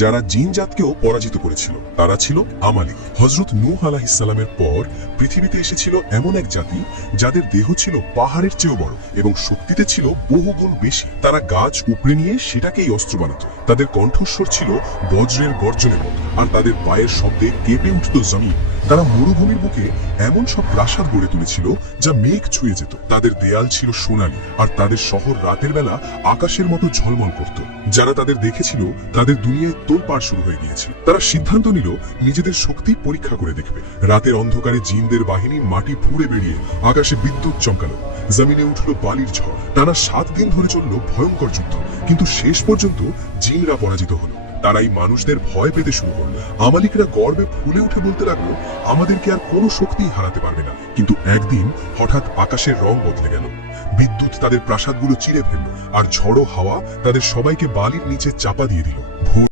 যারা জিন জাতকেও পরাজিত করেছিল। তারা ছিল আমালিক। হযরত নূহ আলাইহিস সালামের পর পৃথিবীতে এসেছিল এমন এক জাতি যাদের দেহ ছিল পাহাড়ের চেয়েও বড় এবং শক্তিতে ছিল বহুগুণ বেশি। তারা গাছ উপড়ে নিয়ে সেটাকেই অস্ত্র বানাত। তাদের কণ্ঠস্বর ছিল বজ্রের গর্জনের মতো, আর তাদের পায়ের শব্দে কেঁপে উঠত জমিন। তারা মরুভূমির বুকে এমন সব প্রাসাদ গড়ে তুলেছিল যা মেঘ ছুঁয়ে যেত। তাদের দেয়াল ছিল সোনালী, আর তাদের শহর রাতের বেলা আকাশের মতো ঝলমল করত। যারা তাদের দেখেছিল তাদের দুনিয়ায় তোলপাড় শুরু হয়ে গিয়েছিল। তারা সিদ্ধান্ত নিল নিজেদের শক্তি পরীক্ষা করে দেখবে। রাতের অন্ধকারে জিনদের বাহিনী মাটি ফুঁড়ে বেরিয়ে আকাশে বিদ্যুৎ চমকালো। জমিনে উঠল বালির ঝড়। টানা 7 দিন ধরে চলল ভয়ঙ্কর যুদ্ধ, কিন্তু শেষ পর্যন্ত জিনরা পরাজিত হলো। তারাই মানুষদের ভয় পেতে শুরু করল। আমালিকরা গর্বে ফুলে উঠে বলতে লাগলো, আমাদেরকে আর কোনো শক্তিই হারাতে পারবে না। কিন্তু একদিন হঠাৎ আকাশের রং বদলে গেল। বিদ্যুৎ তাদের প্রাসাদগুলো চিরে ফেলল, আর ঝড়ো হাওয়া তাদের সবাইকে বালির নিচে চাপা দিয়ে দিল।